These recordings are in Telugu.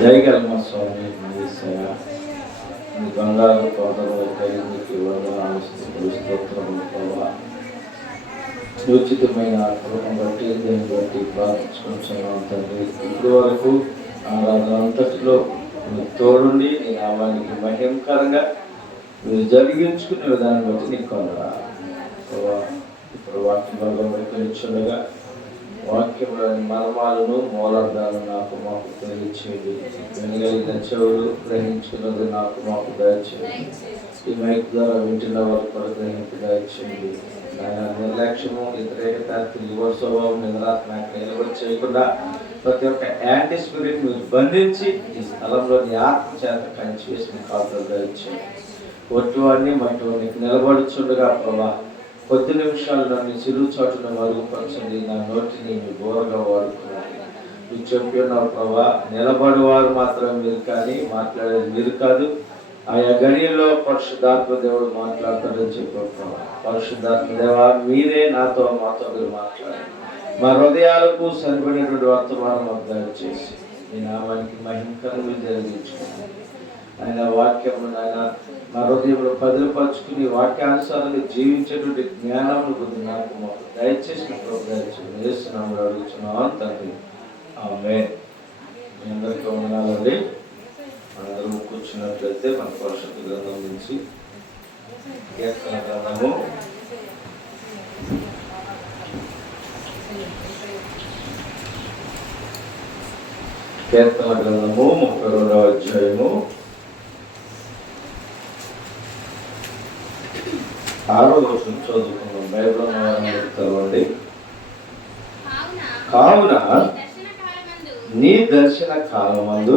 జయగల మా స్వామి మీ బంగారు తోటలకై మీకు వందనాలు స్తోత్రములు ప్రభావ. సూచితమైన కృపను బట్టి దేని బట్టి ప్రార్థించుకుంటున్నాం తండ్రి. ఇప్పటి వరకు ఆరాధన అంతటిలో మీరు తోడుండి నీ నామానికి మహిమకరంగా మీరు జరిగించుకునే విధానం బట్టి నీకు వందనాలు ప్రభావ. ఇప్పుడు వాక్యం భాగంగా వాక్యంలోని మర్మాలను మూలార్థాలను నాకు మాకు తెలియచేయండి. వినగలిగిన చెవులు గ్రహించుకున్నది నాకు మాకు దయచేయండి. ఈ మైక్ ద్వారా వింటున్న వారు కూడా గ్రహింపు దయచేయండి. నిర్లక్ష్యము, వ్యతిరేకత, తిరిగి స్వభావం, నిద్రాత్మక చేయకుండా ప్రతి ఒక్క యాంటీ స్పిరిట్ మీరు బంధించి ఈ స్థలంలోని ఆత్మ చేత కంచి వేసి మీ కాపులు దయచేయండి. ఒట్టువాడిని మట్టివాడికి నిలబడుచుండగా ప్రభా కొద్ది నిమిషాలు నన్ను సిరువు చాటును మరుగుపరచండి. నా నోటిని మీ బోరగా వాడుకున్నాను. మీరు చెప్పి ఉన్నావు ప్రభా, నిలబడేవారు మాత్రం మీరు కానీ మాట్లాడేది మీరు కాదు. ఆయా గడియల్లో పరిశుద్ధాత్మ దేవుడు మాట్లాడతాడని చెప్పారు ప్రభా. పరిశుద్ధాత్మ దేవ మీరే నాతో మాతో మీరు మాట్లాడారు. మా హృదయాలకు సరిపడినటువంటి వర్తమానం అర్థం చేసి మీ నామానికి మహిమకరంగా జరిగించుకున్నాను. ఆయన వాక్యము ఆయన మా హృదయంలో పదిలిపరుచుకుని వాక్యానుసారంగా జీవించేటువంటి జ్ఞానం కొద్ది నాకు మాకు దయచేసిన దయచేస్తున్నాము అడుగుతున్నాం తండ్రి. ఆమేన్. మీ అందరికీ వందనాలండి. మనందరూ కూర్చున్నట్లయితే మన పరిశుద్ధ గ్రంథం నుంచి కీర్తన గ్రంథము 32వ అధ్యాయము 6వ వచనం చదువుకున్నాం. బైబిల్ తెరవండి. కావున నీ దర్శన కాలమందు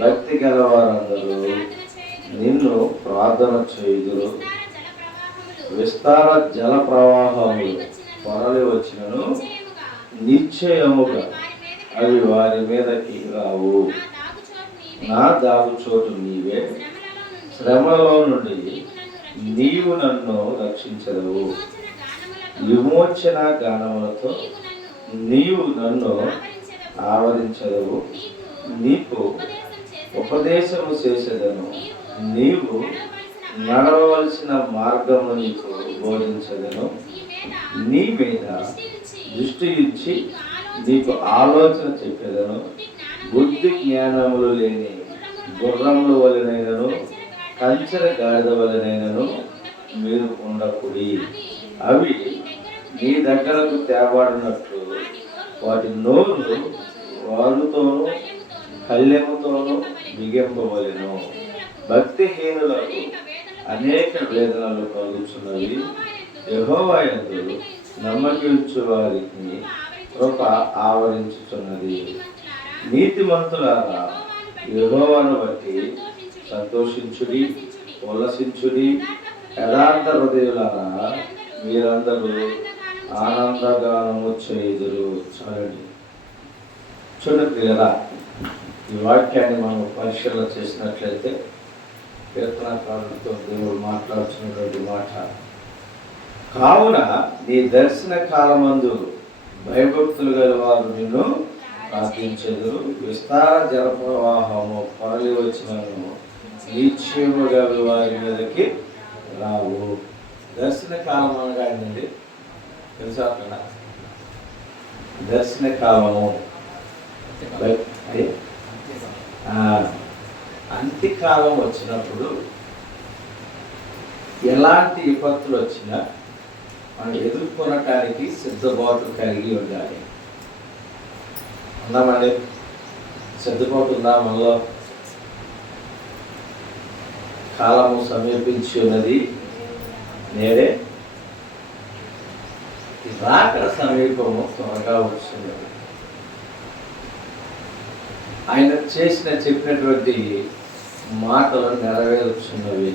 భక్తి గలవారందరూ నిన్ను ప్రార్థన చేయుదురు. విస్తార జల ప్రవాహములు పొరలి వచ్చినను నిశ్చయముగా అవి వారి మీదకి రావు. నా దాగు చోటు నీవే, శ్రమలో నుండి నీవు నన్ను రక్షించదవు. విమోచన గానములతో నీవు నన్ను ఆవరించదవు. నీకు ఉపదేశము చేసేదను. నీవు నడవలసిన మార్గము నీకు బోధించదను. నీ మీద దృష్టి ఇచ్చి నీకు ఆలోచన చెప్పేదను. బుద్ధి జ్ఞానములు లేని గుర్రముల వలనైనను కంచెర గాడిద వలనైనను మీరు ఉండకుడి. అవి నీ దగ్గరకు తేబడినట్లు వాటి నోరు వారుతోనూ కళ్యముతోనూ బిగింపవలెను. భక్తిహీనులకు అనేక వేదనలు కలుగుచున్నవి. యెహోవా యందు నమ్మకించు వారికి కృప ఆవరించుచున్నది. నీతిమంతులారా యెహోవాను బట్టి సంతోషించుడి, ఉల్లసించుడి. యథార్థ హృదయులారా మీరందరూ ఆనందగానము చేయుదురు. చూడండి పిల్లరా, ఈ వాక్యాన్ని మనం పరిశీలన చేసినట్లయితే కీర్తనకారులతో దేవుడు మాట్లాడుతున్నటువంటి మాట, కావున నీ దర్శన కాలమందు భయభక్తులు గల వారు నిన్ను ప్రార్థించెదరు. విస్తార జల ప్రవాహము పొరలి వచ్చినను నిశ్చయము గల వారి మీదకి రావు. దర్శన కాలం అనగా ఏంటండి తెలుసా? దర్శన కాలము అంత్యకాలం వచ్చినప్పుడు ఎలాంటి విపత్తులు వచ్చినా మనం ఎదుర్కొనటానికి సిద్ధపాటు కలిగి ఉండాలి. ఉన్నామండి? సిద్ధపాటు ఉందా మనలో? కాలము సమీపించి ఉన్నది, నేడే రాకడ సమీపము త్వరగా వస్తున్నది. ఆయన చెప్పినటువంటి మాటలు నెరవేరుచున్నవి.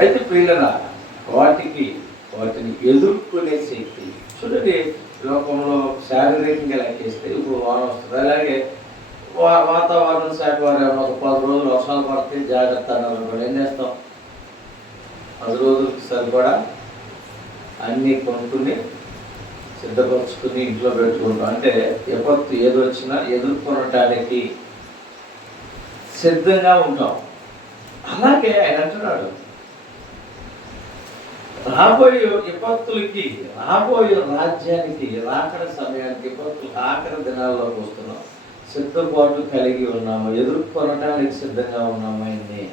అయితే ప్రియులరా, వాటిని ఎదుర్కొనే శక్తి చూడండి. లోకంలో శారీరకంగా లెక్కేస్తే ఇప్పుడు వారం వస్తుంది. అలాగే వాతావరణ శాఖ వారు ఏమన్నా ఒక 10 రోజులు వర్షాలు పడితే జాగ్రత్త అన్నారు. ఏం చేస్తాం? 10 రోజులకి సరిపడా అన్నీ కొనుక్కుని సిద్ధపరచుకుని ఇంట్లో పెట్టుకుంటాం. అంటే ఎప్పటి ఏది వచ్చినా ఎదుర్కొనటానికి సిద్ధంగా ఉంటాం. అలాగే ఆయన అంటున్నాడు, రాబోయే విపత్తులకి, రాబోయే రాజ్యానికి, రాకడ సమయానికి, విపత్తులు ఆఖరి దినాల్లోకి వస్తున్నాం, సిద్ధపాటు కలిగి ఉన్నాము, ఎదుర్కొనటానికి సిద్ధంగా ఉన్నాము. ఆయన్ని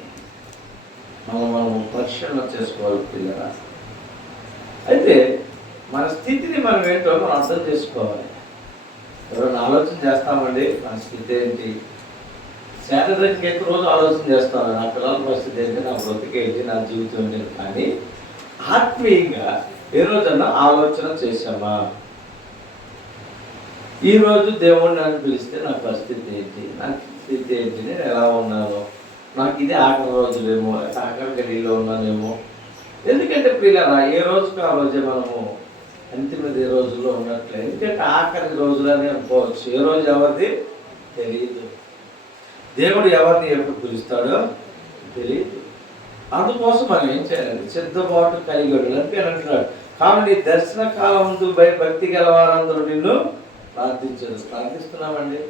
మనం పరిశీలన చేసుకోవాలి పిల్లరా. అయితే మన స్థితిని మనం ఏంటో మనం అర్థం చేసుకోవాలి. ఎవరైనా ఆలోచన చేస్తామండి మన స్థితి ఏంటి, శారీరకంగా ఎక్కువ రోజు ఆలోచన చేస్తాను, నా పిల్లల పరిస్థితి ఏంటి, నా బ్రతికేంటి, నా జీవితం ఏంటి. కానీ ఆత్మీయంగా ఏ రోజన్నా ఆలోచన చేశామా? ఈరోజు దేవుడు నన్ను పిలిస్తే నా పరిస్థితి ఏంటి, నా స్థితి ఏంటి, నేను ఎలా ఉన్నాను, నాకు ఇది ఆఖరి రోజులేమో, ఆఖరి గడిలో ఉన్నానేమో. ఎందుకంటే పిల్లరా, ఏ రోజుకి ఆ రోజే మనము అంతిమ రోజుల్లో ఉన్నట్లే. ఎందుకంటే ఆఖరి రోజులని అనుకోవచ్చు. ఏ రోజు ఎవరిది తెలియదు, దేవుడు ఎవరిని ఎప్పుడు పిలుస్తాడో తెలియదు. అందుకోసం మనం ఏం చేయాలి, సిద్ధపాటు కలిగి ఉండాలి అంటున్నాడు. కాబట్టి దర్శన కాలం ముందు భక్తి గల వారందరూ నిన్ను ప్రార్థిస్తున్నామండి,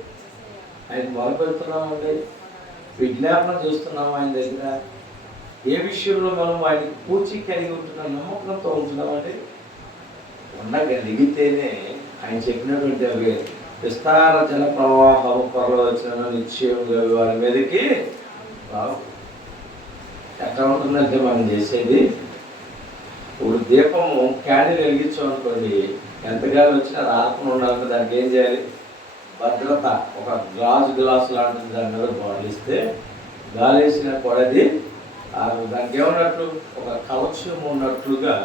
ఆయన మొదలుపెడుతున్నామండి, విజ్ఞాపన చేస్తున్నాము ఆయన దగ్గర. ఏ విషయంలో మనం ఆయనకి పూచి కలిగి ఉంటున్నాం, నమ్మకంతో ఉంటున్నామండి. ఉండగలిగితేనే ఆయన చెప్పినటువంటి అవి విస్తార జల ప్రవాహం పొరలో వచ్చిన నిశ్చయంగా వారి మీదకి రావు. ఎట్లా ఉంటుందంటే మనం చేసేది, ఇప్పుడు దీపము క్యాండిల్ వెలిగించామనుకోండి, ఎంతగానో వచ్చినా రాకుండా ఉండాలంటే దానికి ఏం చేయాలి, భద్రత ఒక గ్లాసు లాంటిది దాని మీద బాలిస్తే గాలి వేసిన కొడది దానికి ఏమన్నట్లు ఒక కవచం ఉన్నట్లుగా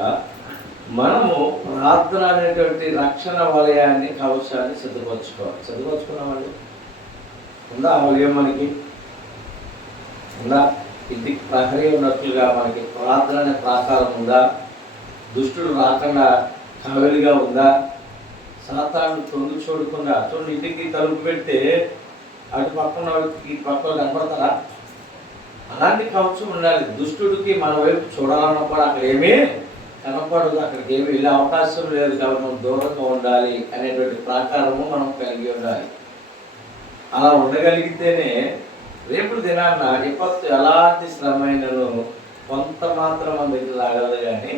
మనము ప్రార్థన అనేటువంటి రక్షణ వలయాన్ని, కవచాన్ని సిద్ధపరచుకున్నామండి. ఉందా ఆ వలయం మనకి? ఉందా? ఇంటికి ప్రహరీ ఉన్నట్లుగా మనకి ప్రార్థన అనే ప్రాకారం ఉందా? దుష్టుడు రాకుండా కవలిగా ఉందా? సాతాను తొంగి చూడకుండా, చూడండి, ఇంటికి తలుపు పెడితే అటు పక్కన ఈ పక్కన కనపడతారా? అలాంటి కవచం ఉండాలి. దుష్టుడికి మన వైపు చూడాలన్నప్పుడు అక్కడ ఏమీ కనపడదు, అక్కడికి ఏమి వెళ్ళే అవకాశం లేదు. కాబట్టి మనం దూరంగా ఉండాలి అనేటువంటి ప్రాకారము మనం కలిగి ఉండాలి. అలా ఉండగలిగితేనే రేపు దినాన్న విపత్తు ఎలాంటి శ్రమైనను కొంత మాత్రం మన దగ్గర లాగదు, కానీ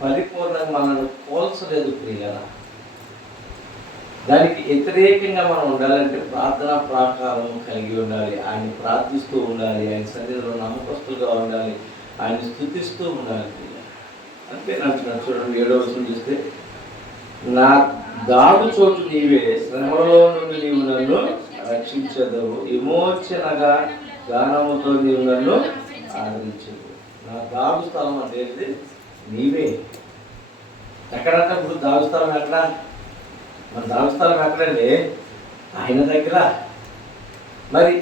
పరిపూర్ణంగా మనల్ని పోల్చలేదు ప్రియుల. దానికి వ్యతిరేకంగా మనం ఉండాలంటే ప్రార్థనా ప్రాకారం కలిగి ఉండాలి, ఆయన ప్రార్థిస్తూ ఉండాలి, ఆయన సన్నిధిలో నమ్మకస్తులుగా ఉండాలి, ఆయన స్తుతిస్తూ ఉండాలి. అంతే నచ్చున్నాడు. చూడండి 7వ వచనం చూస్తే, నా దాగు చోటు నీవే, శ్రమలో నుండి నీవు నన్ను రక్షించదవు, విమోచనగా గానముతో నీవు నన్ను ఆదరించదు. నా దాగు స్థలం అంటే నీవే. ఎక్కడంటే ఇప్పుడు దాగు స్థలం ఎక్కడ? మన దాగు స్థలం ఎక్కడండి? ఆయన దగ్గర. మరి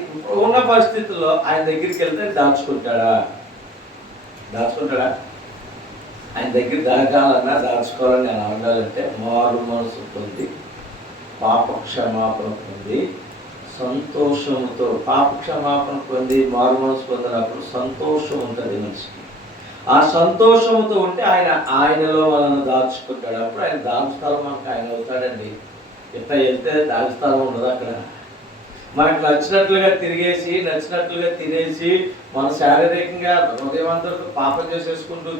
ఉన్న పరిస్థితుల్లో ఆయన దగ్గరికి వెళ్తే దాచుకుంటాడా? ఆయన దగ్గర దాగాలన్నా దాచుకోవాలని ఎలా ఉండాలంటే మారు మనసు పొంది, పాప క్షమాపణ పొంది, సంతోషంతో. పాప క్షమాపణ పొంది మారు మనసు పొందినప్పుడు సంతోషం ఉంటుంది మనిషికి. ఆ సంతోషంతో ఉంటే ఆయనలో మనల్ని దాచుకుంటాడు. అప్పుడు ఆయన దాగుస్థలం మనకు ఆయన అవుతాడండి. ఇట్లా వెళ్తే దాగుస్థలం ఉండదు అక్కడ. మనకు నచ్చినట్లుగా తిరిగేసి, నచ్చినట్లుగా తినేసి, మన శారీరకంగా హృదయవంతుడు పాపం చేసేసుకుంటూ,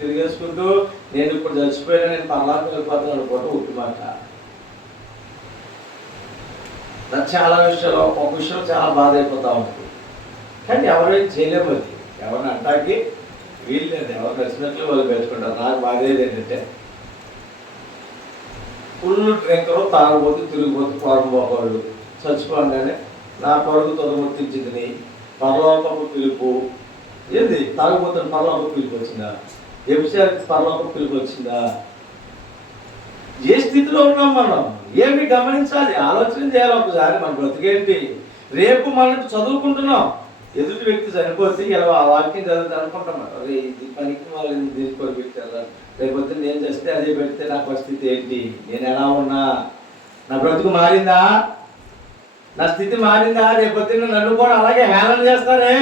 తిరిగేసుకుంటూ నేను ఇప్పుడు చచ్చిపోయినా, నేను పర్లాకి వెళ్ళిపోతాను అనుకోవటం ఉట్టిమాట. నాకు చాలా విషయాలు, ఒక విషయం చాలా బాధ అయిపోతా ఉంటుంది. కానీ ఎవరైనా చేయలేము. అది ఎవరిని అంటాకి వీలు లేదు. ఎవరు నచ్చినట్లు వాళ్ళు పెట్టుకుంటారు. నాకు బాధేది ఏంటంటే, ఫుల్ డ్రింకరు, తాగబోతు, తిరిగిపోతు, పోరంపోవాళ్ళు చచ్చిపోగానే నా పరుగు తొలగొట్టించింది పరలోకపు పిలుపు. ఏంది తాగబోతున్న పరలోకపు పిలుపు వచ్చిందా? వ్యభిచారికి పరలోకపు పిలుపు వచ్చిందా? ఏ స్థితిలో ఉన్నాం మనం? ఏమి గమనించాలి, ఆలోచన చేయాలి ఒకసారి. మన బ్రతికేంటి? రేపు మనకు చదువుకుంటున్నాం, ఎదుటి వ్యక్తి చనిపోతే ఇలా ఆ వాక్యం చదువుతా అనుకుంటాం. అరే ఇది పనికి వాళ్ళు తీసుకొని పెట్టారు, రేపొద్దు నేను చేస్తే అదే పెడితే నా పరిస్థితి ఏంటి? నేను ఎలా ఉన్నా? నా బ్రతుకు మారిందా? నా స్థితి మారిందా? రేపొద్దున నన్ను కూడా అలాగే హేళన చేస్తారే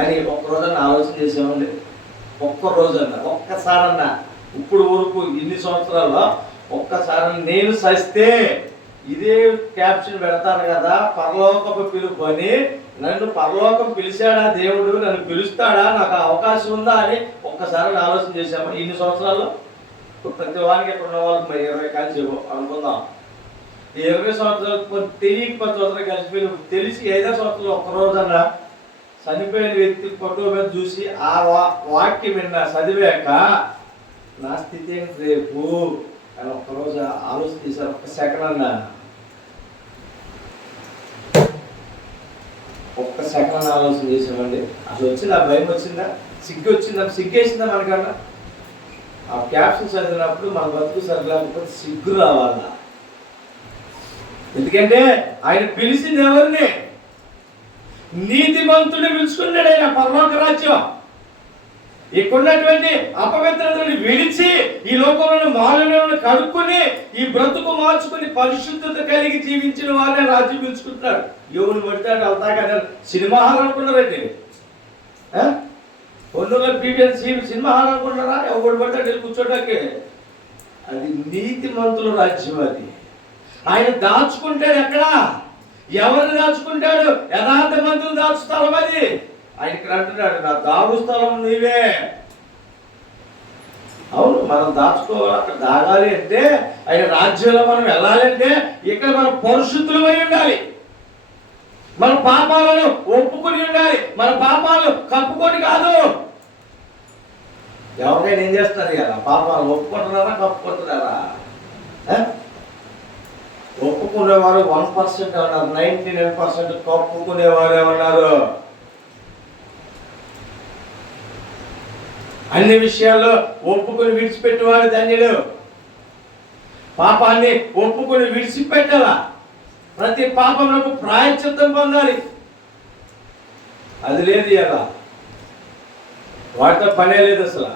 అని ఒక్కరోజన్నా ఆలోచన చేసామండి. ఒక్కరోజన్నా, ఒక్కసారన్నా ఇప్పుడు వరకు ఇన్ని సంవత్సరాల్లో ఒక్కసారి నేను సస్తే ఇదే క్యాప్షన్ పెడతాను కదా, పరలోకపు పిలుపు అని. నన్ను పరలోకం పిలిచాడా దేవుడు, నన్ను పిలుస్తాడా, నాకు అవకాశం ఉందా అని ఒక్కసారి ఆలోచన చేశాము ఇన్ని సంవత్సరాల్లో. ప్రతి వారికి ఎక్కడ ఉన్న వాళ్ళకి మరి 20 కలిసి అనుకుందాం. ఈ 20 సంవత్సరాలు తెలియక 10 సంవత్సరాలు కలిసిపోయి తెలిసి 5వ సంవత్సరంలో ఒక్కరోజన్నా చనిపోయిన వ్యక్తి ఫోటో మీద చూసి ఆ వాక్యం విన్నా చదివాక నా స్థితి ఏంటి రేపు అని ఒక్కరోజు ఆలోచన చేశారు. ఒక్క సెకండ్ అన్నా, ఒక్క సెకండ్ ఆలోచన చేసామండి. అసలు వచ్చిందా, భయం వచ్చిందా, సిగ్గు వచ్చిందా, సిగ్గేసిందా మనకన్నా? ఆ క్యాప్షన్ చదివినప్పుడు మన బతుకు సరిలేకపోతే సిగ్గు రావాలా? ఎందుకంటే ఆయన పిలిచింది ఎవరిని? నీతిమంతుడిని పిలుచుకున్నాడు ఆయన పరలోక రాజ్యం. ఇక్కడున్నటువంటి అపవిత్రతను విడిచి ఈ లోకంలో మాలిన్యాలను కడుక్కుని ఈ బ్రతుకు మార్చుకుని పరిశుద్ధత కలిగి జీవించిన వాళ్ళే రాజ్యం పిలుచుకుంటున్నాడు. ఎవరు పడతాడు వెళ్తాక సినిమా హాల్ అనుకున్నారండి, ఒండూరులో బీబీఎన్ సినిమా హాల్ అనుకున్నారా? ఎవరు పడతాడు వెళ్ళి కూర్చోడానికి? అది నీతిమంతుల రాజ్యం. అది ఆయన దాచుకుంటాడు. ఎక్కడ ఎవరిని దాచుకుంటాడు? యథార్థమంతులు దాచుతారు. అది ఆయన ఇక్కడ అంటున్నాడు, నా దాగు స్థలం నీవే. అవును, మనం దాచుకోవాలి. అక్కడ దాగాలి అంటే, ఆయన రాజ్యంలో మనం వెళ్ళాలంటే ఇక్కడ మనం పరిశుద్ధులమై ఉండాలి. మన పాపాలను ఒప్పుకొని ఉండాలి. మన పాపాలను కప్పుకొని కాదు. ఎవరికైనా ఏం చేస్తారు కదా, పాపాలు ఒప్పుకుంటున్నారా కప్పుకుంటున్నారా? ఒప్పుకునేవారు 1% ఉన్నారు, 99% కప్పుకునేవారే ఉన్నారు. అన్ని విషయాల్లో ఒప్పుకొని విడిచిపెట్టేవాడు ధన్యుడు. పాపాన్ని ఒప్పుకొని విడిచిపెట్టాలా? ప్రతి పాపములకు ప్రాయశ్చిత్తం పొందాలి. అది లేదు ఎలా, వాటితో పనే లేదు అసలు.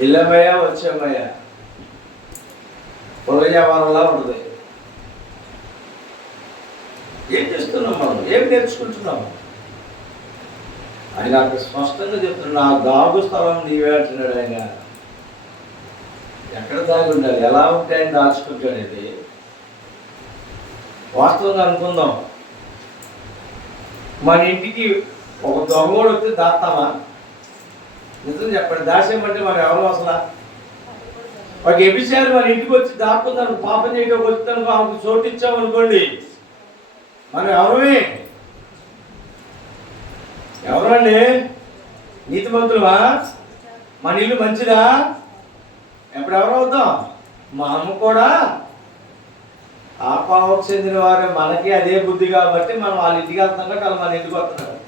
వెళ్ళామయ్యా వచ్చామయ్యా పొలవ్యాపారంలా ఉంటుంది. ఏం చేస్తున్నాం మనం, ఏం నేర్చుకుంటున్నాము? ఆయన అక్కడ స్పష్టంగా చెప్తున్నాడు, నా దాగు స్థలం నీవే అంటున్నాడు. ఆయన ఎక్కడ దాగి ఉండాలి, ఎలా ఉంటే ఆయన దాచుకుంటాడు. ఇది వాస్తవంగా అనుకుందాం. మన ఇంటికి ఒక దొంగోడు వస్తే దాస్తామా? నిజం చెప్పండి, దాసేయమంటే మనం ఎవరు అసలు? ఒక ఎబిసారి మన ఇంటికి వచ్చి దాక్కుందాను, పాపం చేయడానికి వచ్చాను, ఆమెకు చోటు ఇచ్చామనుకోండి, మనం ఎవరమే? ఎవరండి? నీతిమంతులవా? మన ఇల్లు మంచిదా? ఎప్పుడు ఎవరు అవుతాం? మా అమ్మ కూడా ఆ పాపకు చెందిన వారు. మనకి అదే బుద్ధి కాబట్టి మనం వాళ్ళ ఇంటికి వెళ్తాం కాబట్టి వాళ్ళు మన ఇంటికి వస్తున్నారు.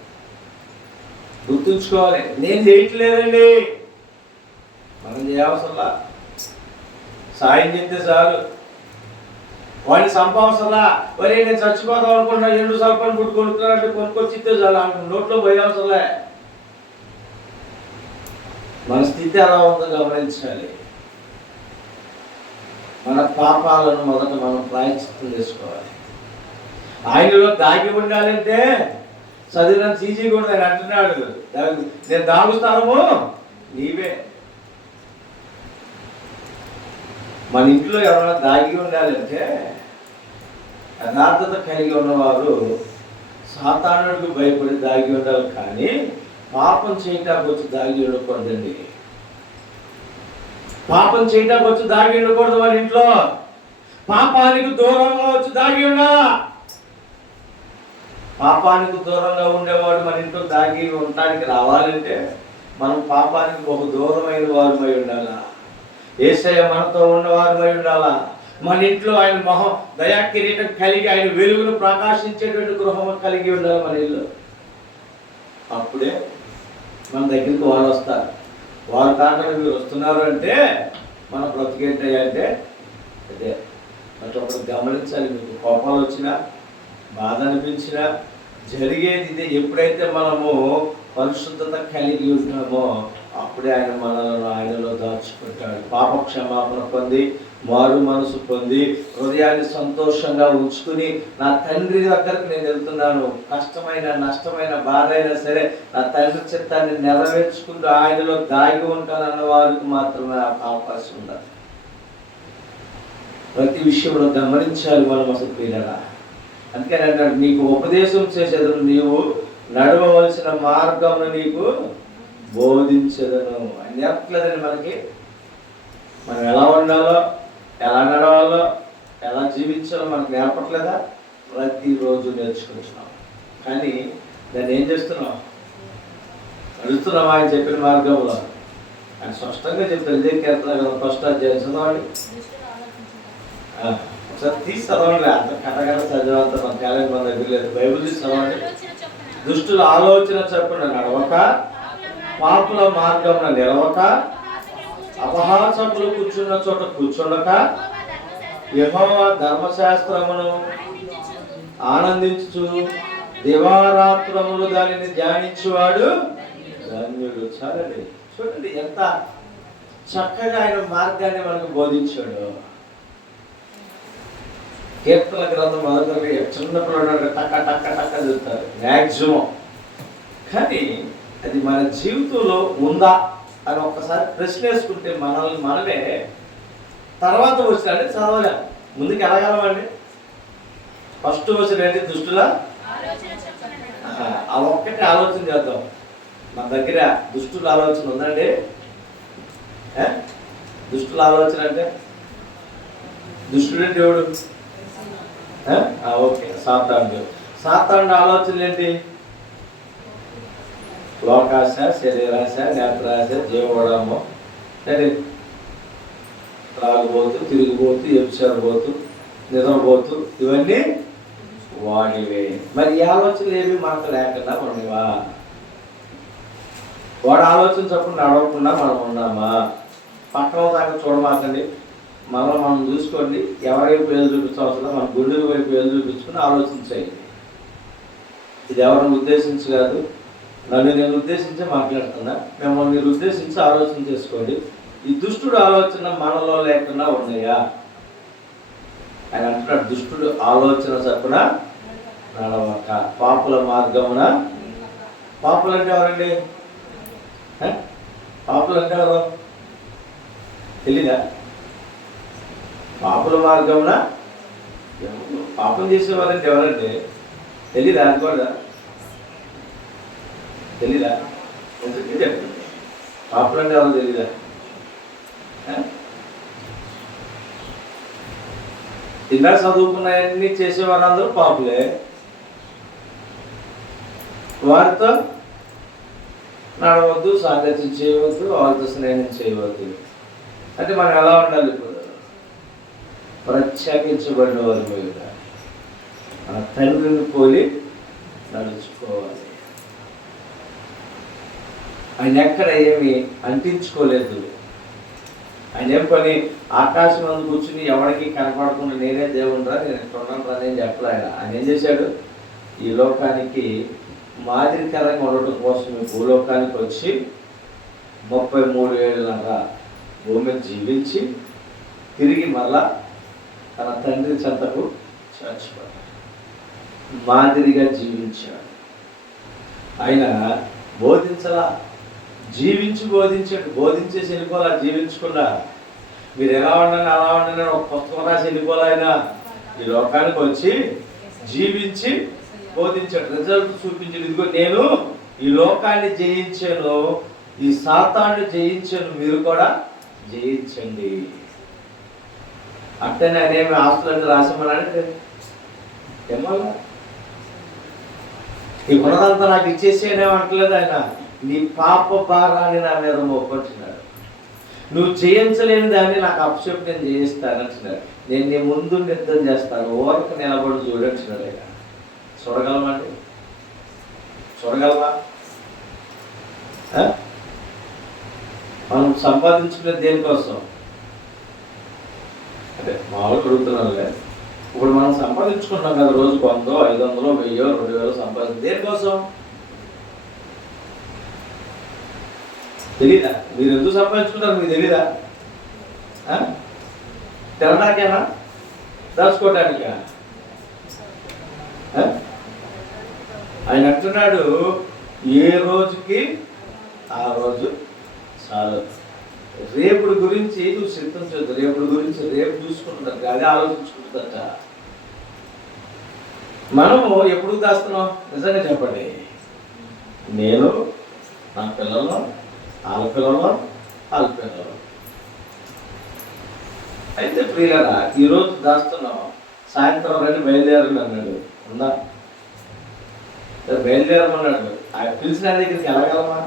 గుర్తుంచుకోవాలి, నేను చేయట్లేదండి, మనం చేయవసరంలా. సాయం చేస్తే చాలు. వాడిని సంపావసలా, వరే నేను చచ్చిపోతాం అనుకుంటున్నా, 2 సర్పని పుట్టు కొనుక్కున్నారంటే కొనుక్కొచ్చి ఇస్తే చాలు. నోట్లో పోయవసరలే. మన స్థితి ఎలా ఉందో గమనించాలి. మన పాపాలను మొదట మనం ప్రాయశ్చిత్తం చేసుకోవాలి. ఆయనలో దాగి ఉండాలంటే చదివిన సీజీ కూడా ఆయన అంటున్నాడు, నేను దాగుస్తాను నీవే. మన ఇంట్లో ఎవరైనా దాగి ఉండాలంటే యథార్థత కలిగి ఉన్నవారు సాతానుడికి భయపడి దాగి ఉండాలి, కానీ పాపం చేయటానికి వచ్చి దాగి ఉండకూడదండి. పాపం చేయటానికి వచ్చి దాగి ఉండకూడదు. మన ఇంట్లో పాపానికి దూరంగా వచ్చి దాగి ఉండా. పాపానికి దూరంగా ఉండేవాడు మన ఇంట్లో దాగి ఉండటానికి రావాలంటే మనం పాపానికి ఒక దూరమైన వారమై ఉండాలా. యేసయ్య మనతో ఉన్నవారమై ఉండాలా. మన ఇంట్లో ఆయన మొహం దయా కిరీటం కలిగి ఆయన వెలుగును ప్రకాశించేటువంటి గృహం కలిగి ఉండాలి మన ఇల్లు. అప్పుడే మన దగ్గరికి వారు వస్తారు. వారు కాకుండా మీరు వస్తున్నారు అంటే మన బ్రతికేంటంటే అదే. అటు ఒకటి గమనించాలి, మీకు కోపాలు వచ్చినా బాధ అనిపించినా జరిగేది ఇదే. ఎప్పుడైతే మనము పరిశుద్ధత కలిగి ఉంటామో అప్పుడే ఆయన మనలను ఆయనలో దాచుకుంటాడు. పాప క్షమాపణ పొంది, మారు మనసు పొంది, హృదయాన్ని సంతోషంగా ఉంచుకుని, నా తండ్రి దగ్గరకు నేను వెళ్తున్నాను, కష్టమైన నష్టమైన బాధ అయినా సరే నా తండ్రి చిత్తాన్ని నెరవేర్చుకుంటూ ఆయనలో దాగి ఉంటానన్న వారికి మాత్రమే అవకాశం ఉండాలి. ప్రతి విషయంలో గమనించాలి మనం అసలు పిల్లరా. అందుకని అంటాడు, నీకు ఉపదేశం చేసేదను, నీవు నడవవలసిన మార్గమును నీకు బోధించదను అని నేర్పలేదండి మనకి. మనం ఎలా ఉండాలో, ఎలా నడవాలో, ఎలా జీవించాలో మనకు నేర్పట్లేదా? ప్రతిరోజు నేర్చుకుంటున్నాం. కానీ దాన్ని ఏం చేస్తున్నాం? నడుస్తున్నాం ఆయన చెప్పిన మార్గంలో. ఆయన స్పష్టంగా చెప్తారు. ఇదే కీర్తన ఫస్ట్ అధ్యాయం చదవండి. ఒకసారి తీసి చదవండి. అంత కథగల చదివంత మన టాలెంట్ మన దగ్గర లేదు. బైబిల్ తీసి చదవండి. దుష్టుల ఆలోచన చొప్పున నడవక, పాపుల మార్గమున నిలవక, అపహాసకులు కూర్చున్న చోట కూర్చుండక, యెహోవా ధర్మశాస్త్రమును ఆనందించు దివారాత్రములు దానిని ధ్యానించువాడు ధన్యుడు. చాలండి, చూడండి ఎంత చక్కగా ఆయన మార్గాన్ని మనకు బోధించాడు. కీర్తన గ్రంథం మొదటి చిన్నప్పుడు టక్క టక్క టక్క చదువుతారు మ్యాక్సిమం. కానీ అది మన జీవితంలో ఉందా అని ఒక్కసారి ప్రశ్న వేసుకుంటే మనల్ని మనమే తర్వాత వచ్చినండి చదవలేం. ముందుకు ఎలాగలమండి? ఫస్ట్ వచ్చినండి దుష్టుల ఆ ఒక్కటి ఆలోచన చేద్దాం. మన దగ్గర దుష్టుల ఆలోచన ఉందండి? దుష్టుల ఆలోచన అంటే దుష్టుడంటే ఎవడు? ఓకే, సాతానుడు. సాతానుడు ఆలోచనలు ఏంటి? లోకాశ, శరీరాశ, నేత్రాశ, జీవోడము, త్రాగుబోతు, తిరిగిపోతూ, వ్యభిచారపోతూ, నిద్రపోతూ, ఇవన్నీ వాడివే. మరి ఈ ఆలోచనలు ఏవి మనకు లేకుండా ఉన్నవా? వాడు ఆలోచన చప్పుడు నడవకుండా మనం ఉన్నామా? పక్కన దాకా చూడమాకండి. మనం చూసుకోండి. ఎవరైపు వేలు చూపించవలసిన మన గుండెల వైపు వేలు చూపించుకుని ఆలోచించేయండి. ఇది ఎవరిని ఉద్దేశించి కాదు, నన్ను నేను ఉద్దేశించే మాట్లాడుతున్నా. మిమ్మల్ని మీరు ఉద్దేశించి ఆలోచన చేసుకోండి. ఈ దుష్టుడు ఆలోచన మనలో లేకుండా ఉన్నాయా? ఆయన అంటున్నాడు, దుష్టుడు ఆలోచన చప్పున నడవక, పాపుల మార్గమున. పాపులు అంటే ఎవరండి? పాపులు అంటే ఎవరు తెలీదా? పాపుల మార్గమున పాపం చేసేవారంటే ఎవరంటే తెలీదా? అనుకోదా? తెలీదా? చెప్పండి. పాపులు అంటే ఎవరు తెలీదా? ఇలా చదువుకున్నాయన్నీ చేసేవారందరూ పాపులే. వారితో నడవద్దు, సాంగత్యం చేయవద్దు, వారితో స్నేహం చేయవద్దు. అంటే మనం ఎలా ఉండాలి? ఇప్పుడు ప్రత్యేకించబడిన వారి మీద మన తండ్రిని పోలి నడుచుకోవాలి. ఆయన ఎక్కడ ఏమి అంటించుకోలేదు. ఆయన ఏం పని ఆకాశం మందు కూర్చుని ఎవరికి కనపడకుండా నేనే దేవుడురా, నేను ఎక్కడున్నాను రా అని చెప్పలే. ఆయన ఏం చేశాడు? ఈ లోకానికి మాదిరికరంగా ఉండటం కోసం ఈ భూలోకానికి వచ్చి 33 ఏళ్ళన్నర భూమి జీవించి తిరిగి మళ్ళా తన తండ్రి చెంతకు చచ్చిపోయాడు. మాదిరిగా జీవించాడు. ఆయన బోధించలా, జీవించి బోధించాడు. బోధించేసి వెళ్ళిపోలా, జీవించకుండా. మీరు ఎలా ఉండండి అలా ఉండండి ఒక పుస్తకం రాసి వెళ్ళిపోలే. ఆయన ఈ లోకానికి వచ్చి జీవించి బోధించాడు, రిజల్ట్ చూపించాడు. ఇదిగో నేను ఈ లోకాన్ని జయించాను, ఈ సాతాన్ని జయించాను, మీరు కూడా జయించండి. అంటే నేనేమి ఆస్తులన్నీ రాసిమ్మనంటే ఏమన్నా ఈ ఉన్నదంతా నాకు ఇచ్చేసేనేమంటలేదు ఆయన. నీ పాప భారాన్ని నా మీద మోపంటున్నాడు. నువ్వు చేయించలేని దాన్ని నాకు అప్పచెప్పి నేను చేయిస్తానంటున్నాడు. నేను నీ ముందు నిర్ధం చేస్తాను, ఓరకు నిలబడి చూడంటున్నాడు ఆయన. చూడగలమండి? చూడగలమా? మనం సంపాదించుకునేది దేనికోసం అంటే మామూలు అడుగుతున్నానులే. ఇప్పుడు మనం సంపాదించుకుంటున్నాం కదా, రోజుకు 100, 500, 1000, 2000 సంపాదించి దేనికోసం? తెలీదా? మీరు ఎందుకు సంపాదించుకుంటారు మీకు తెలీదా? తినడానికేనా, దాచుకోవటానికా? ఆయన అంటున్నాడు, ఏ రోజుకి ఆ రోజు చాలు. రేపుడు గురించి నువ్వు చింతించొద్దు. రేపుడు గురించి రేపు చూసుకుంటుందట, అదే ఆలోచించుకుంటుందట. మనము ఎప్పుడు దాస్తున్నాం? నిజంగా చెప్పండి. నేను, నా పిల్లలు, వాళ్ళ పిల్లలు, వాళ్ళ పిల్లలు. అయితే ప్రియులరా, ఈరోజు దాస్తున్నాం, సాయంత్రం రండి బయలుదేరండి అన్నాడు. ఉందా? బయలుదేరమన్నాడు. ఆయన పిలిచిన దగ్గరికి వెళ్ళగలమా?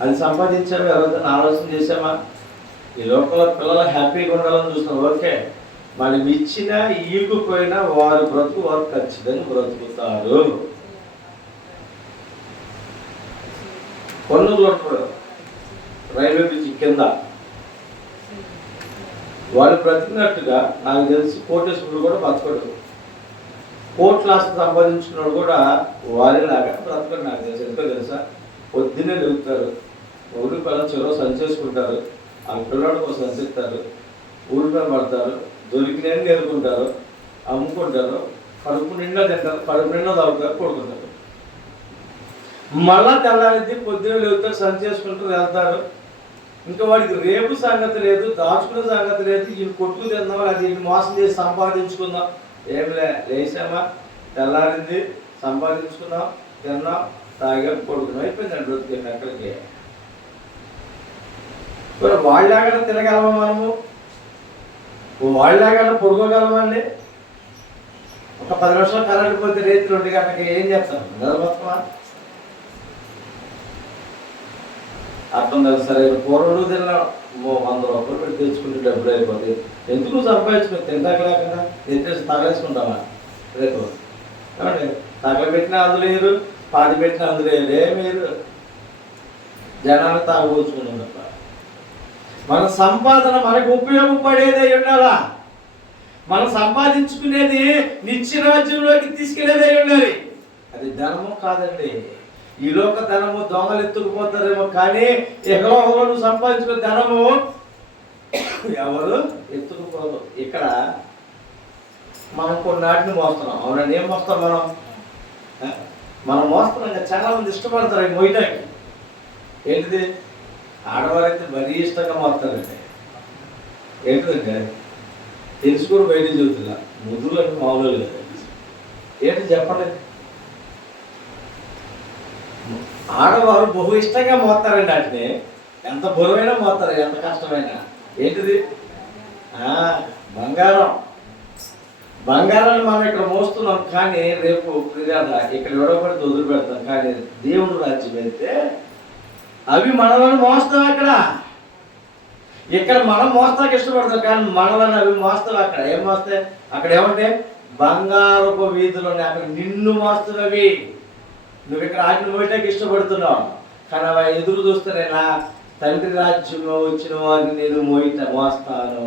అది సంపాదించాము, ఎవరితో ఆలోచన చేసామా? ఈ లోకంలో పిల్లలు హ్యాపీగా ఉండాలని చూస్తున్నాం. ఓకే, మనం ఇచ్చినా ఈగిపోయినా వారి బ్రతుకు వారు ఖచ్చితంగా బ్రతుకుతారు. కొన్నూరులో రైల్వే బ్రిడ్జ్ కింద వాళ్ళు బ్రతికినట్టుగా నాకు తెలిసి కోటేశ్వరుడు కూడా బతకడు. కోట్ల ఆస్తి సంపాదించుకున్నాడు కూడా వారిలాగా బ్రతకడు నాకు తెలుసు. ఎంతో తెలుసా? పొద్దున్నే లేవుతారు, ఊరి పిల్లలు చెరో సంచేసుకుంటారు, ఆ పిల్లడు కోసం సంచిస్తారు, ఊరిపై పడతారు, దొరికినవి నేర్చుకుంటారు, అమ్ముకుంటారు, కడుపు నిండా తింటారు, కడుపు నిండా తాగుతారు, కొడుకుంటారు. మళ్ళా తెల్లారిద్ది, పొద్దున్న లేవుతారు, సంచేసుకుంటారు, వెళ్తారు. ఇంకా వాడికి రేపు సంగతి లేదు, దాచుకునే సంగతి లేదు. ఈయన కొట్టుకు తిందాం, అది ఈయన మోసం చేసి సంపాదించుకుందాం. ఏం లేసామా, తెల్లారింది, సంపాదించుకున్నాం, తిన్నాం, తాగాం, కొడుకున్నాం, అయిపోయిందండి బ్రతికి. ఎక్కడికి వాళ్ళలాగా తినగలమా? మనము వాళ్ళలాగా పొడుకోగలమండి? ఒక 10 నిమిషాలు కరెంట్ పోతే రేపు 2 గంటలకి ఏం చేస్తాం? నిద్రపోతామా? అర్థం కాదు. సరే, పూర్వడు తిన్నా 100 రూపాయలు పెట్టి తెచ్చుకుంటే డబ్బులు అయిపోతాయి. ఎందుకు సంపాదించుకుని తింటాక లేకుండా తెచ్చేసి తగలేసుకుంటామా? రేపు తగలబెట్టినా అందులో వేరు, పాది పెట్టినా అందులో మీరు జనాలు తాగుపోచుకున్నాం తప్ప. మన సంపాదన మనకు ఉపయోగపడేదే ఉండాలా. మనం సంపాదించుకునేది నిత్యరాజ్యంలోకి తీసుకెళ్లేదే ఉండాలి. అది ధనము కాదండి. ఈ లోక ధనము దొంగలు ఎత్తుకుపోతారేమో, కానీ ఎగలోహంలో నువ్వు సంపాదించుకునే ధనము ఎవరు ఎత్తుకుపోదు. ఇక్కడ మనం కొన్నాటిని మోస్తున్నాం. అవునండి, ఏం మోస్తాం మనం మోస్తున్నాం. చాలా మంది ఇష్టపడతారు అవి మోయటానికి. ఏంటిది? ఆడవారైతే మరీ ఇష్టంగా మోస్తారండి. ఏంటిదంటే తెలుసుకుని బయట చెబుతున్నా, ముద్దులు అంటే మామూలు లేదు. ఏంటి చెప్పండి? ఆడవారు బహు ఇష్టంగా మోస్తారండి వాటిని. ఎంత బరువైనా మోస్తారు, ఎంత కష్టమైనా. ఏంటిది? బంగారం. బంగారాన్ని మనం ఇక్కడ మోస్తున్నాం, కానీ రేపు ఇక్కడ ఎవడబడితే వదిలి పెడతాం. కానీ దేవుడు రాజ్యం వెళ్తే అవి మనలను మోస్తాం. ఇక్కడ మనం మోస్తాకి ఇష్టపడతాం, కానీ మనలను అవి మోస్తావు. అక్కడ ఏం మోస్తాయి? అక్కడ ఏమంటే బంగారపు వీధులు. అక్కడ నిన్ను మోస్తున్నవి. నువ్వు ఇక్కడ ఆజ్ఞ మోయటానికి ఇష్టపడుతున్నావు, కానీ అవి ఎదురు చూస్తానే, నా తండ్రి రాజ్యంలో వచ్చిన వారిని నేను మోస్తాను.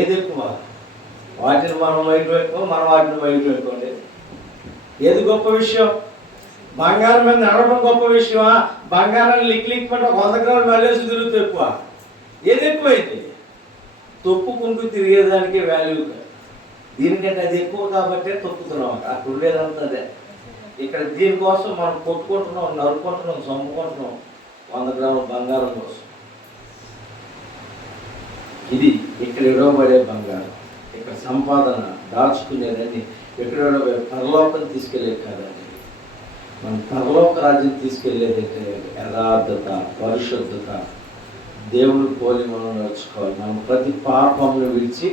ఏది ఎక్కువ? వాటిని మనం వైపు ఎక్కువ, మనం వాటిని వైపు ఎక్కువండి. ఏది గొప్ప విషయం? బంగారం మీద నడవడం గొప్ప విషయమా? బంగారాన్ని లిక్కిమంటే 100 గ్రాములు మళ్ళేసి తిరుగుతూ ఎక్కువ? ఏది ఎక్కువైంది? తొక్కుకుంటూ తిరిగేదానికి వాల్యూ. దీనికంటే అది ఎక్కువ కాబట్టే తొక్కుతున్నాం. అక్కడ ఉండేదంతా అదే. ఇక్కడ దీనికోసం మనం కొట్టుకుంటున్నాం, నరుకుంటున్నాం, చంపుకుంటున్నాం 100 గ్రాముల బంగారం కోసం. ఇది ఇక్కడ ఇవ్వబడే బంగారం. ఇక్కడ సంపాదన దాచుకునేదని ఎక్కడ పరలోకం తీసుకెళ్ళేది కాదండి. మనం పరలోక రాజ్యం తీసుకెళ్ళేదైతే యథార్థత, పరిశుద్ధత, దేవుని పోలి మనం నడుచుకోవాలి. మనం ప్రతి పాపంను విడిచి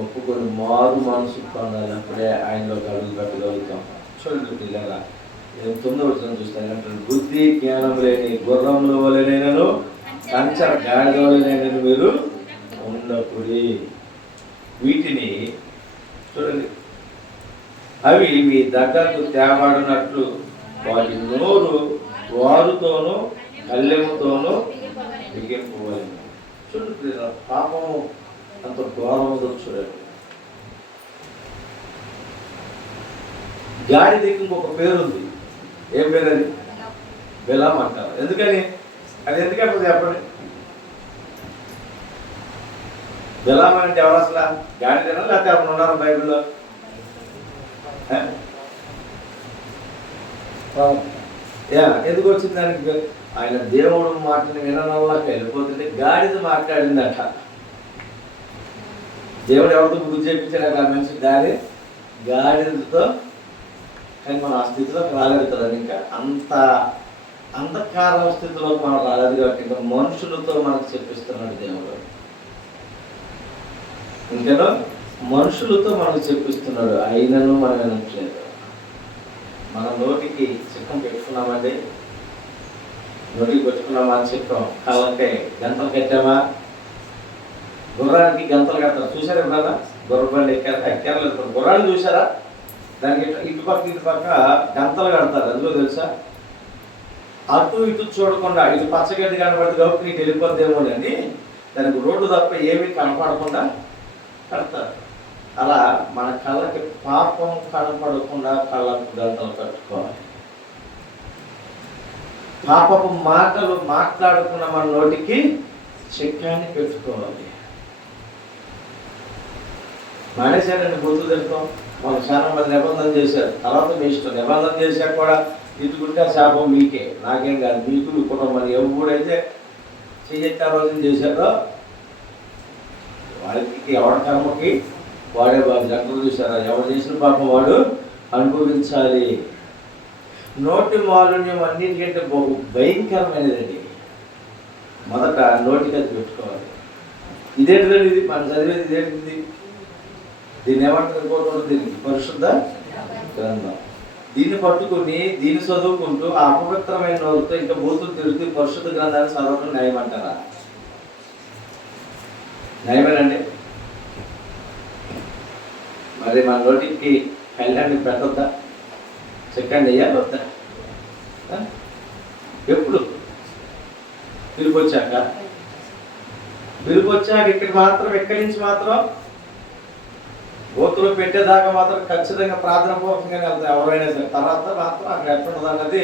ఒప్పుకొని మారు మనసు పొందాలి. అప్పుడే ఆయనలోకి అడుగు పెట్టగలుగుతాం. చూడండి పిల్లరా, 9వ వచనం చూస్తాను. బుద్ధి జ్ఞానం లేని గుర్రముల వలెనైనను కంచర గాడిద వలెనైనను మీరు ఉండకుడి. వీటిని చూడండి, అవి మీ దగ్గరకు తేవాడినట్లు వాటి నోరు వారుతోనూ కళ్ళెముతోనూ బిగింపవలెను. చూడండి, పాపము అంత ఘోరముదో చూడండి. గాడిదకి ఇంకొక పేరు ఉంది. ఏం పేరు అది? బెలాం అంటారు. ఎందుకని? అది ఎందుకంటే చెప్పండి. బిలాము అంటే ఎవరు అసలు? గాడిదనా లేకపోతే ఎవరు ఉన్నారు బైబిల్లో? ఎందుకు వచ్చింది దానికి? ఆయన దేవుడు మాటని వినడంలోకి వెళ్ళిపోతుంటే గాడిద మాట్లాడిందట. దేవుడు ఎవరితో బుద్ధి చేయించాడు ఆ మనిషి? గాడిదతో. కానీ మనం ఆ స్థితిలోకి రాలేదు కదా, ఇంకా అంత అంధకార స్థితిలోకి మనం రాలేదు కాబట్టి ఇంకా మనుషులతో మనకు చెప్పిస్తున్నాడు దేవుడు. ఇంకేనో మనుషులతో మనకు చెప్పిస్తున్నాడు, అయినను మనం వినట్లేదు. మన నోటికి చిక్కం పెట్టుకున్నామండి, నోటికి పెట్టుకున్నామా అని చిక్కం. కళ్ళకి గంటలు కట్టామా? గుర్రానికి గంటలు కడతారు, చూసారా ఎప్పుడన్నా? గుర్రబండి ఎక్కర్లేదు, గుర్రాలు చూసారా? దానికి ఇటుపక్క గంటలు కడతారు. అందులో తెలుసా? అటు ఇటు చూడకుండా, ఇటు పచ్చగడ్డి కనబడితే కాబట్టి నీకు వెళ్ళిపోద్దేమో అని దానికి రోడ్డు తప్ప ఏమీ కనపడకుండా కడతారు. అలా మన కళ్ళకి పాపం కనపడకుండా కళ్ళకు గంటలు కట్టుకోవాలి. పాపపు మాటలు మాట్లాడుకున్న మన నోటికి చిక్కాన్ని పెట్టుకోవాలి. మానేశారండి బొత్తు తెలుసుకో. వాళ్ళు చాలా మంది నిబంధన చేశారు, తర్వాత మీ ఇష్టం. నిబంధన చేశాక కూడా ఇటుకుంటే శాపం మీకే, నాకేం కాదు, మీకు మీ కుటుంబం. ఎవడైతే చెయ్యెత్తి ఆ రోజున చేశారో వాడికి ఎవరి కర్మకి వాడే బాధ్యత. అక్కడ చూసారా? ఎవరు చేసిన పాపం వాడు అనుభవించాలి. నోటి మాలిన్యం అన్నింటికంటే బహు భయంకరమైనదండి. మొదట నోటికి అది పెట్టుకోవాలి. ఇదేంటిదండి? ఇది మనం చదివేది ఇదేంటిది? దీన్ని ఏమంటారు ఇంకోటి? దీనికి పరిశుద్ధ గ్రంథం. దీన్ని పట్టుకుని దీన్ని చదువుకుంటూ ఆ అపవిత్రమైన నోరుతో ఇంకా బూతులు తిరుగుతూ పరిశుద్ధ గ్రంథాన్ని చదవడం న్యాయం అంటారా? న్యాయమేనండి? మరి మన నోటికి కళ్యాణ్ని పెట్టొద్దా? చెక్కండి వేయాలి వద్దా? ఎప్పుడు? పిలుపొచ్చాక ఇక్కడ మాత్రం, ఎక్కడి నుంచి మాత్రం గోతులు పెట్టేదాకా మాత్రం ఖచ్చితంగా ప్రార్థన పూర్వకంగానే వెళ్తాయి ఎవరైనా సరే. తర్వాత మాత్రం అక్కడ ఎట్లుంటుంది అన్నది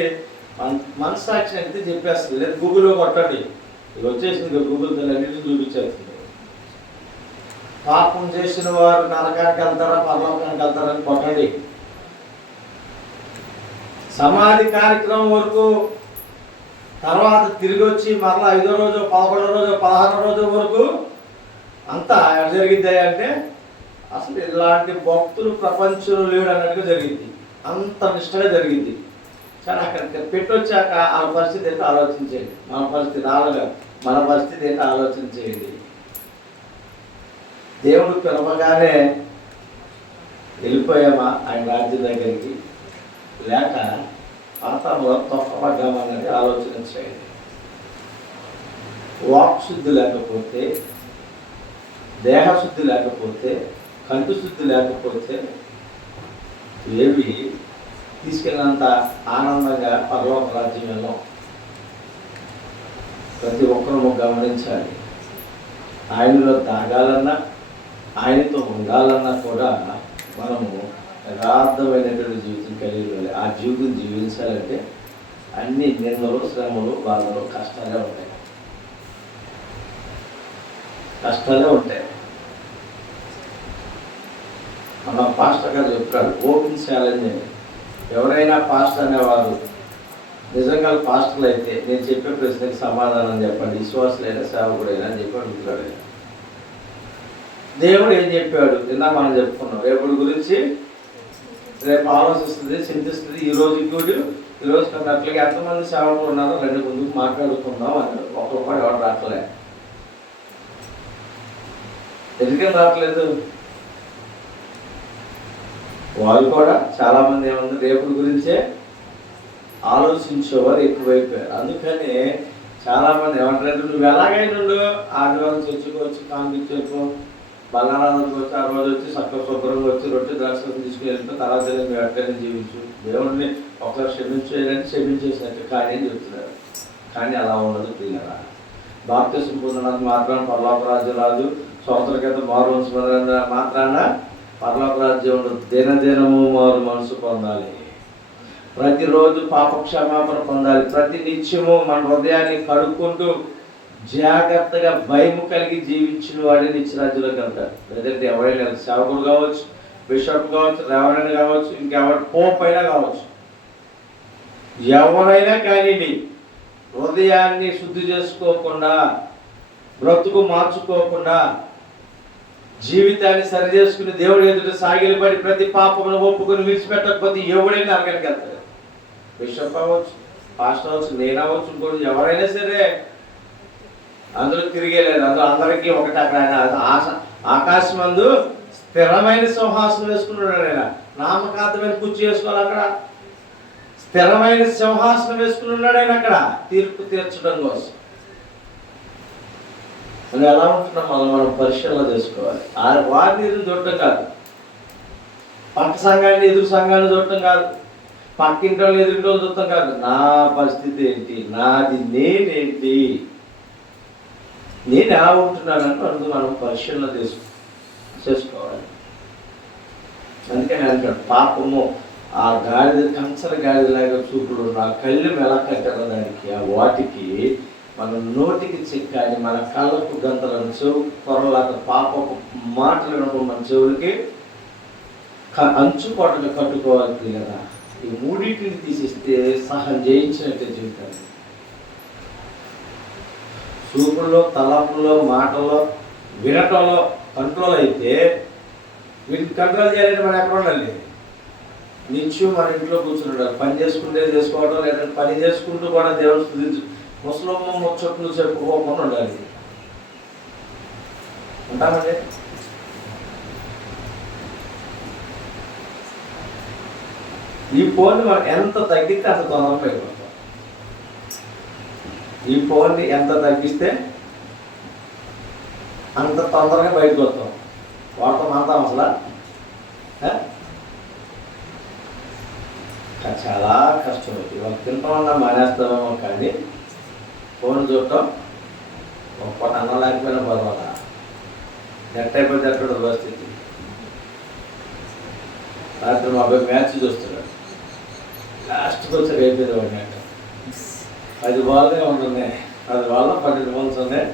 మనస్సాక్షి అయితే చెప్పేస్తుంది. లేదు గూగుల్లో కొట్టండి, ఇది వచ్చేసింది గూగుల్ అన్నింటినీ చూపించేస్తుంది. పాపం చేసిన వారు నరకానికి వెళ్తారా పరలోకానికి వెళ్తారని కొట్టండి. సమాధి కార్యక్రమం వరకు, తర్వాత తిరిగి వచ్చి మరలా 5వ రోజు 11వ రోజు 16వ రోజు వరకు అంతా ఎక్కడ జరిగిద్దాయి అంటే అసలు ఇలాంటి భక్తులు ప్రపంచంలో లేడు అన్నట్టుగా జరిగింది. అంత నిష్టగా జరిగింది. కానీ అక్కడ పెట్టొచ్చాక ఆ పరిస్థితి ఏంటో ఆలోచించేయండి. మన పరిస్థితి రాలేదు, మన పరిస్థితి ఏంటో ఆలోచించేయండి. దేవుడు పిలవగానే వెళ్ళిపోయామా ఆయన రాజ్యం దగ్గరికి, లేక పాతంలో తొక్కపడ్డామన్నది ఆలోచన చేయండి. వాక్శుద్ధి లేకపోతే, దేహశుద్ధి లేకపోతే, కంటి శుద్ధి లేకపోతే ఏవి తీసుకెళ్ళినంత ఆనందంగా పరలోక రాజ్యం వెళ్ళాం. ప్రతి ఒక్కరూ గమనించాలి. ఆయనలో తాగాలన్నా, ఆయనతో ఉండాలన్నా కూడా మనము యథార్థమైనటువంటి జీవితం కలిగి ఉండాలి. ఆ జీవితం జీవించాలంటే అన్ని నిందలు, శ్రమలు, బాధలు, కష్టాలే ఉంటాయి. మన పాస్టర్ గారు చెప్తాడు, ఓపెన్ ఛాలెంజ్ అని. ఎవరైనా పాస్టర్ అనేవారు నిజంగా పాస్టర్లు అయితే నేను చెప్పే ప్రశ్నకి సమాధానం చెప్పండి, విశ్వాసులైనా సేవకుడైనా అని చెప్పి అడుగుతాడు. దేవుడు ఏం చెప్పాడు నిన్న మనం చెప్పుకున్నాం. రేపటి గురించి రేపు ఆలోచిస్తుంది, చింతిస్తుంది. ఈరోజు కన్నట్లుగా ఎంతమంది సేవకులు ఉన్నారో రెండు ముందుకు మాట్లాడుకుందాం అని ఒక్కొక్కడు ఎవరు రావట్లే. ఎందుకని రావట్లేదు? వాళ్ళు కూడా చాలామంది ఏముంది రేపటి గురించే ఆలోచించేవారు ఎక్కువైపోయారు. అందుకని చాలామంది ఏమంటారంటే నువ్వు ఎలాగైనా ఆదివారం చర్చకోవచ్చు, కాంపించకు, బలారాధనకు వచ్చి, ఆ రోజు వచ్చి శుభ్రంగా వచ్చి రొట్టె ద్రాక్షం తీసుకుని వెళ్ళిపోయి తర్వాత నువ్వు ఎక్కడైనా జీవించు, దేవుడిని ఒకసారి క్షమించేయాలని క్షమించేసినట్టు కానీ అని చెప్తున్నారు. కానీ అలా ఉండదు పిల్లరా. బాప్తిసం పొందినంత మాత్రాన పరలోక రాజ్యం రాదు, సంవత్సరం క్రితం మారు మనసు మాత్రాన పరలోక రాజ్యం ఉండదు. దినదినము మారు మనసు పొందాలి. ప్రతిరోజు పాప క్షమాపణ పొందాలి. ప్రతి నిత్యము మన హృదయాన్ని కడుక్కుంటూ జాగ్రత్తగా భయము కలిగి జీవించిన వాడిని నిత్యరాజ్యంలోకి వెళ్తారు. లేదంటే ఎవరైనా సేవకుడు కావచ్చు, బిషప్ కావచ్చు, రెవరెండ్ కావచ్చు, ఇంకెవరు పోప్ అయినా కావచ్చు, ఎవరైనా కానీ హృదయాన్ని శుద్ధి చేసుకోకుండా, బ్రతుకు మార్చుకోకుండా, జీవితాన్ని సరి చేసుకుని దేవుడి ఎదుట సాగిలపడి ప్రతి పాపమును ఒప్పుకొని విడిచిపెట్టకపోతే ఎవడైనా నరకానికి వెళ్తారు. బిషప్ అవ్వచ్చు, పాస్టర్ అవ్వచ్చు, నేను అవ్వచ్చు, ఇంకోటి ఎవరైనా సరే అందరూ తిరిగేలేదు. అందరికీ ఒకటి అక్కడ ఆయన ఆకాశం అందు స్థిరమైన సింహాసనం వేసుకున్నాడు. ఆయన నామకార్థమైన కుర్చీ వేసుకోవాలి. అక్కడ స్థిరమైన సింహాసనం వేసుకుని ఉన్నాడు ఆయన అక్కడ తీర్పు తీర్చడం కోసం. మనం ఎలా ఉంటున్నాం మనం పరిశీలన చేసుకోవాలి. వారిని ఎదురు చూడటం కాదు, పక్క సంఘాన్ని ఎదురు సంఘాన్ని చూడటం కాదు, పక్కింటి వాళ్ళు ఎదురులో చూడటం కాదు. నా పరిస్థితి ఏంటి, నాది నేనేంటి, నేను ఎలా ఉంటున్నానంటే అందుకు మనం పరిశీలన చేసుకోవాలి. అందుకని అంటాడు, పాపము ఆ గాడిద కంచర గాడిదలాగా చూపుడు నా కళ్ళు ఎలా కట్టారో దానికి ఆ వాటికి మన నోటికి చిక్కాలి, మన కళ్ళకు గంతలను చెవు పొరలాగా పాపపు మాటలు వినప్పుడు మన చెవులకి అంచు కొట్టగా కట్టుకోవాలి కదా. ఈ మూడింటిని తీసిస్తే సహం జయించినట్టే జీవితాన్ని. చూపుల్లో, తలంపుల్లో, మాటల్లో, వినటంలో కంట్రోల్ అయితే వీటిని కంట్రోల్ చేయాలంటే మనం ఎక్కడ ఉండాలి? నిత్యం మన ఇంట్లో కూర్చున్నాడు, పని చేసుకుంటే చేసుకోవడం, లేదంటే పని చేసుకుంటూ కూడా దేవుని స్తుతించు, ముసలమ్మ ముచ్చట్లు చెప్పుకోకుండా ఉండాలి. ఉంటామండి. ఈ ఫోన్ మనం ఎంత తగ్గితే అంత తొందరగా అయిపోతాం. ఈ ఫోన్ని ఎంత తగ్గిస్తే అంత తొందరగా బయటకు వస్తాం. వాడతాం అంతా అసలు చాలా కష్టం. ఇవాళ తింటామన్నా మానేస్తామేమో, కానీ ఫోన్ చూడటం ఒక్కటి అన్నం లేకపోయినా పర్వాలా, నెట్ అయిపోతే ఎక్కడ పరిస్థితి. రాత్రి మా అబ్బాయి మ్యాచ్ చూస్తున్నాడు, లాస్ట్కి వచ్చి అయిపోయింది వాడి నెట్. 10 బాల్గా ఉంటుంది, 10 బాల్లో 12 బాల్స్ ఉన్నాయి.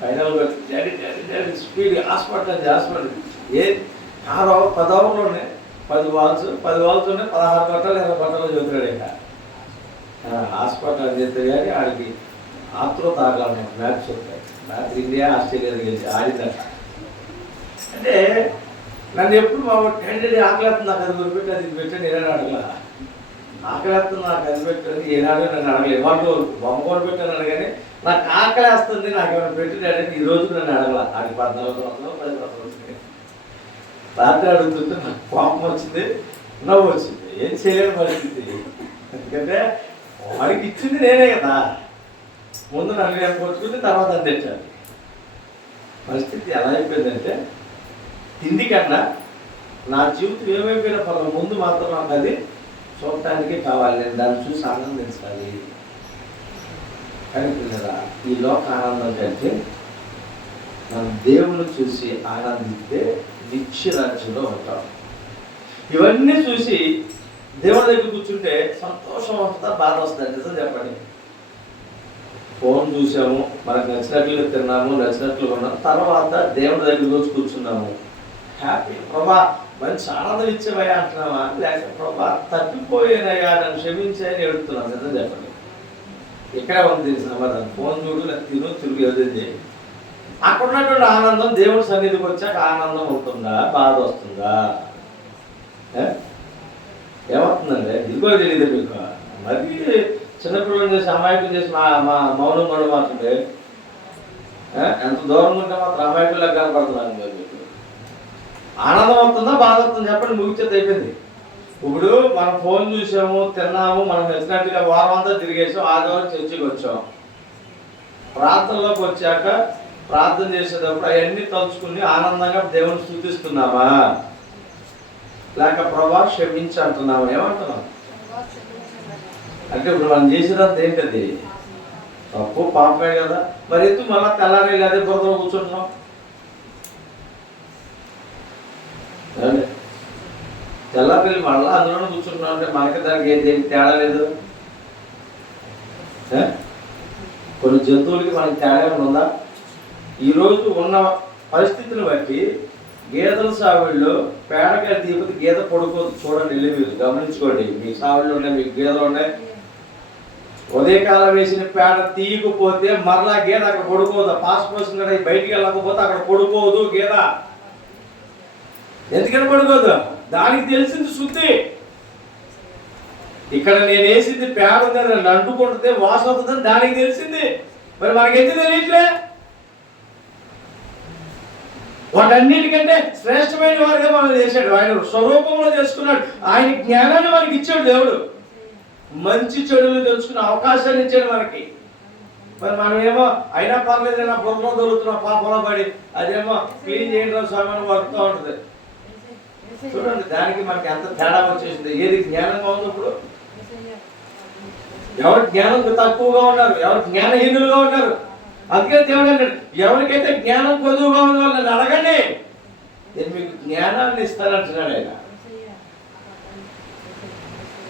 ఫైనల్ డాడీ స్పీడ్ హాస్పిటల్ ఏ 10 ఓవర్లోనే 10 బాల్స్ ఉన్నాయి, 16 గంటలు 20 గంటలు చదువుతాడు. ఇంకా హాస్పిటల్ చేస్తే కానీ ఆడికి ఆత్రుత ఆగాలి. మ్యాచ్ ఉంటాయి, రాత్రి ఇండియా ఆస్ట్రేలియా గెలిచి ఆడిందట. అంటే నన్ను ఎప్పుడు మా డాడీ ఆకలేస్తుంది, నాకు అది కొనిపెట్టి అది పెట్టండి, నేనే అడగల. ఆకలేస్తుంది నాకు అది పెట్టండి, ఏనాడు నన్ను అడగలేదు. వాళ్ళు బొమ్మ కొని పెట్టాను కానీ నాకు ఆకలేస్తుంది, నాకు ఏమైనా పెట్టినాడంటే ఈ రోజు నన్ను అడగల. నాకు 14 సంవత్సరాలు 10 సంవత్సరాలు వచ్చింది. రాత్రి అడుగుతుంటే నాకు కోపం వచ్చింది, నవ్వు వచ్చింది. ఏం చేయలేని పరిస్థితి. ఎందుకంటే వాడికి ఇచ్చింది నేనే కదా. ముందు నన్ను నేను కొట్టుకుంటే తర్వాత అని తెచ్చాను. పరిస్థితి ఎలా అయిపోయిందంటే తిండి కన్నా నా జీవితం ఏమైపోయినా పర్వాలేదు, ముందు మాత్రం నాకు అది చూడటానికి కావాలి, నేను దాన్ని చూసి ఆనందించాలి. కానీ పిల్లరా, ఈ లోక ఆనందం కంటే మనం దేవుని చూసి ఆనందిస్తే నిత్య రాజ్యంలో ఉంటాం. ఇవన్నీ చూసి దేవుని దగ్గర కూర్చుంటే సంతోషం వస్తుందా, బాధ వస్తుందా? నిజం చెప్పండి. ఫోన్ చూసాము, మనకు నచ్చినట్లు తిన్నాము, నచ్చినట్లు ఉన్నాము, తర్వాత దేవుని దగ్గర వచ్చి కూర్చున్నాము, హ్యాపీ ప్రభా మంచి ఆనందం ఇచ్చేవయ్యా అంటున్నావా, లేకపోతే ప్రభా తప్పిపోయానయ్యా నన్ను క్షమించాయని ఎడుతున్నాం? నిజం చెప్పండి. ఇక్కడ ఉంది సమాధానం. ఫోన్ చూడు, నాకు తిరుగు ఎదుంది. అక్కడ ఉన్నటువంటి ఆనందం దేవుడి సన్నిధికి వచ్చాక ఆనందం ఉంటుందా, బాధ వస్తుందా? ఏమవుతుందండి? ఇది కూడా తెలియదు మీకు. మరి చిన్నపిల్లలు చేసి అమాయకులు చేసి మా మౌనం కూడా మాత్రమే ఎంత దూరం ఉంటే మాత్రం అమాయకులకు కనపడుతున్నాను. మీకు ఆనందం వస్తుందా, బాధ వస్తుందా చెప్పండి, ముగిచేది అయిపోయింది. ఇప్పుడు మనం ఫోన్ చూసాము, తిన్నాము, మనం నచ్చినట్టుగా వారం అంతా తిరిగేసాం, ఆదివారం చర్చికి వచ్చాం. ప్రార్థనలోకి వచ్చాక ప్రార్థన చేసేటప్పుడు అవన్నీ తలుచుకుని ఆనందంగా దేవుని స్తుతిస్తున్నామా, లేక ప్రభా క్షమించి అంటున్నామా? ఏమంటున్నాం అంటే ఇప్పుడు మనం చేసేదంతా ఏంటది? తప్పు, పాపమే కదా. మరి ఎందుకు మళ్ళీ తెల్లారి లేదా బురదలో కూర్చుంటున్నాం? తెల్లపిల్లి మళ్ళీ అందులోనే కూర్చుంటున్నాం అంటే మనకి దానికి దేనికి తేడా లేదు. కొన్ని జంతువులకి మనకి తేడా ఉందా? ఈరోజు ఉన్న పరిస్థితిని బట్టి గేదెల సాగుళ్ళు పేడకాయ తీయకపోతే గేదె పడుకోదు. చూడండి, వెళ్ళి మీరు గమనించుకోండి. మీ సాగుళ్ళు ఉన్నాయి, మీకు గేదెలు ఉన్నాయి. ఉదయకాలం వేసిన పేడ తీయకపోతే మరలా గేదె అక్కడ పడుకోదు. పాస్ పోసిన కదా బయటికి వెళ్ళకపోతే అక్కడ పడుకోదు గేదె. ఎందుకని పడుకోదు? దానికి తెలిసింది శుద్ధి. ఇక్కడ నేను వేసింది పేడ ఉందని అంటుకుంటుంది, వాసన అవుతుందని దానికి తెలిసింది. మరి మనకెందుకు తెలియట్లే? వాటన్నిటికంటే శ్రేష్టమైన వారిగా మనం చేశాడు. ఆయన స్వరూపంలో చేసుకున్నాడు. ఆయన జ్ఞానాన్ని మనకి ఇచ్చాడు దేవుడు. మంచి చెడులు తెలుసుకునే అవకాశాన్ని ఇచ్చాడు మనకి. మరి మనం ఏమో అయినా పర్లేదు, నా బొమ్మలో దొరుకుతున్నా పాపంలో పడి అదేమో క్లీన్ చేయడం సామాను వరుతూ ఉంటుంది. చూడండి, దానికి మనకి ఎంత తేడా వచ్చేసింది. ఏది జ్ఞానంగా ఉంది? ఇప్పుడు ఎవరు జ్ఞానం తక్కువగా ఉన్నారు, ఎవరు జ్ఞానహీనులుగా ఉన్నారు. అందుకే దేవుడు అన్నాడు, ఎవరికైతే జ్ఞానం కొద్దుగా ఉందో వాళ్ళని అడగండి, నేను మీకు జ్ఞానాన్ని ఇస్తానంటున్నాడు ఆయన.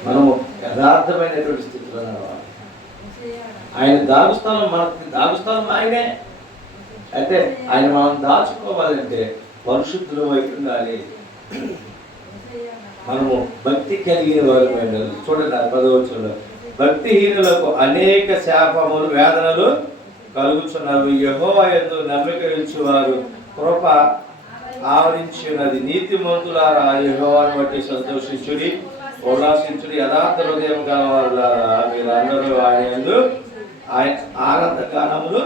మనము యథార్థమైనటువంటి స్థితిలో నడవాలి. ఆయన దాగుస్థానం, మనకి దాగుస్థానం ఆయనే. అయితే ఆయన మనం దాచుకోవాలంటే పరిశుద్ధులు అయి ఉండాలి. మనము భక్తి కలిగిన వారు. చూడండి, 10వ వచనంలో, భక్తిహీనులకు అనేక శాపములు వేదనలు కలుగుతున్నారు. యెహోవా యందు నమ్మిక ఉంచువారు కృప ఆవరించినది. నీతిమంతులారా యెహోవాను బట్టి సంతోషించుడి, ఉల్లాసించుడి. యథార్థ హృదయం గలవారులారా మీరందరూ ఆయన యందు ఆయన ఆనంద గానములు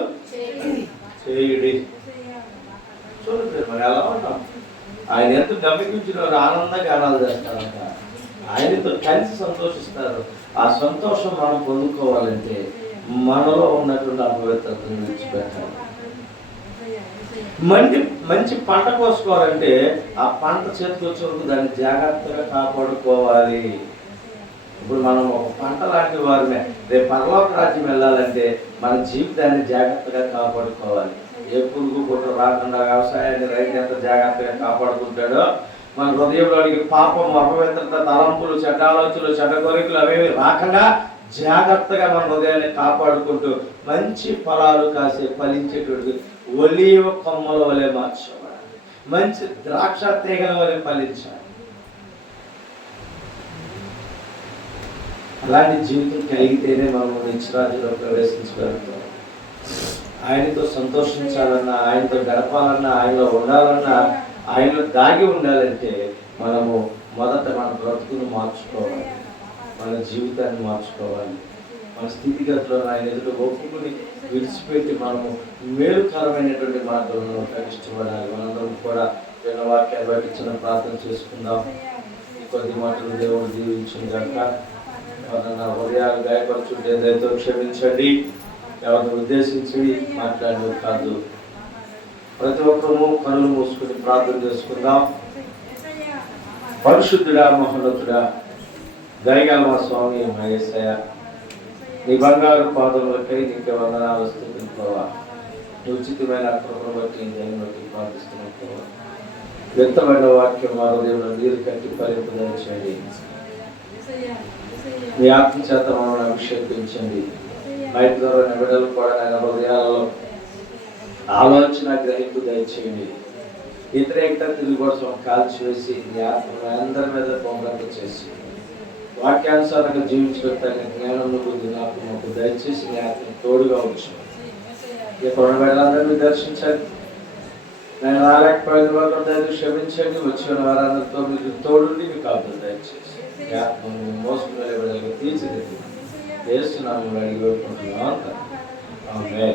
చేయుడి. చూడండి, మరి ఎలా ఉంటాం? ఆయన ఎంత నమ్మికించిన వారు ఆనంద గానాలు చేస్తారంట. ఆయనతో కలిసి సంతోషిస్తారు. ఆ సంతోషం మనం పొందుకోవాలంటే మనలో ఉన్నటువంటి అపవిత్రతను విడిచిపెట్టాలి. మంచి పంట కోసుకోవాలంటే ఆ పంట చేతికి వచ్చే వరకు దాన్ని జాగ్రత్తగా కాపాడుకోవాలి. ఇప్పుడు మనం ఒక పంట లాంటి వారినే, రేపు పరలోక రాజ్యం వెళ్ళాలంటే మన జీవితాన్ని జాగ్రత్తగా కాపాడుకోవాలి. ఏ పురుగు పుట్ట రాకుండా వ్యవసాయాన్ని రైతు ఎంత జాగ్రత్తగా కాపాడుకుంటాడో, మన హృదయంలోనికి పాపం, అపవిత్రత, తలంపులు, చెడ్డ ఆలోచనలు, చెడ్డ కోరికలు అవేవి రాకుండా జాగ్రత్తగా మన హృదయాన్ని కాపాడుకుంటూ మంచి ఫలాలు కాసే ఫలించేటువంటి ఒలీవ కొమ్మల వలె మార్చబడాలి. మంచి ద్రాక్ష తీగల వలె ఫలించాలి. అలాంటి జీవితం కలిగితేనే మనం నిత్యరాజ్యంలో ప్రవేశించగలుగుతాం. ఆయనతో సంతోషించాలన్నా, ఆయనతో గడపాలన్నా, ఆయనలో ఉండాలన్నా, ఆయనలో దాగి ఉండాలంటే మనము మొదట మన బ్రతుకును మార్చుకోవాలి, మన జీవితాన్ని మార్చుకోవాలి. మన స్థితిగతులను ఆయన ఎదుట ఒప్పుకుని విడిచిపెట్టి మనము మేలుకరమైనటువంటి మార్గంలో ఇష్టపడాలి. మనందరం కూడా విన్న వాక్యాన్ని బట్టి చిన్న ప్రార్థన చేసుకుందాం. కొద్ది మాటలు దేవుడు దీవించింది కనుక నా హృదయాలు గాయపరచుంటే దయతో క్షమించండి. ఎవరిని ఉద్దేశించి మాట్లాడేది కాదు. ప్రతి ఒక్కరూ కనులు మూసుకుని ప్రార్థన చేసుకుందాం. పరిశుద్ధుడా, మహోన్నతుడా, దయగల మా స్వామి మహేశయ్య, నీ బంగారు పాదములకై నీకు వందనాలు స్తుతులు ప్రభా. నీ ఉచితమైన కృపను బట్టి నేను బట్టి ప్రార్థిస్తున్నాను ప్రభా. వ్యక్తమైన వాక్యం మా హృదయంలో నీరు కట్టి ఫలింపజేయండి. మీ ఆత్మ చేత మమ్మల్ని అభిషేకించండి. బయట ద్వారా బిడ్డలు కూడా ఆయన హృదయాలలో ఆలోచన గ్రహింపు దయచేయండి. వ్యతిరేకత తిరిగి కోసం కాల్చివేసి నీ ఆత్మ అందరి మీద పొంగంత చేసి వాక్యానుసారంగా జీవించడానికి జ్ఞానంలో బుద్ధి నాకు మాకు దయచేసి నీ ఆత్మ తోడుగా ఉంచు. ఇక్కడ బిడ్డలందరినీ దర్శించండి. నేను రాలేకపోయిన వారు దయచేసి క్షమించండి. వచ్చిన వారందరితో మీకు తోడుండి మీకు ఆత్మ దయచేసి నీ ఆత్మను మోసుకునే బిడ్డలకు తీర్చిదిద్ది. యేసు నామములో అడిగి వేడుకుంటున్నాను. ఆమేన్.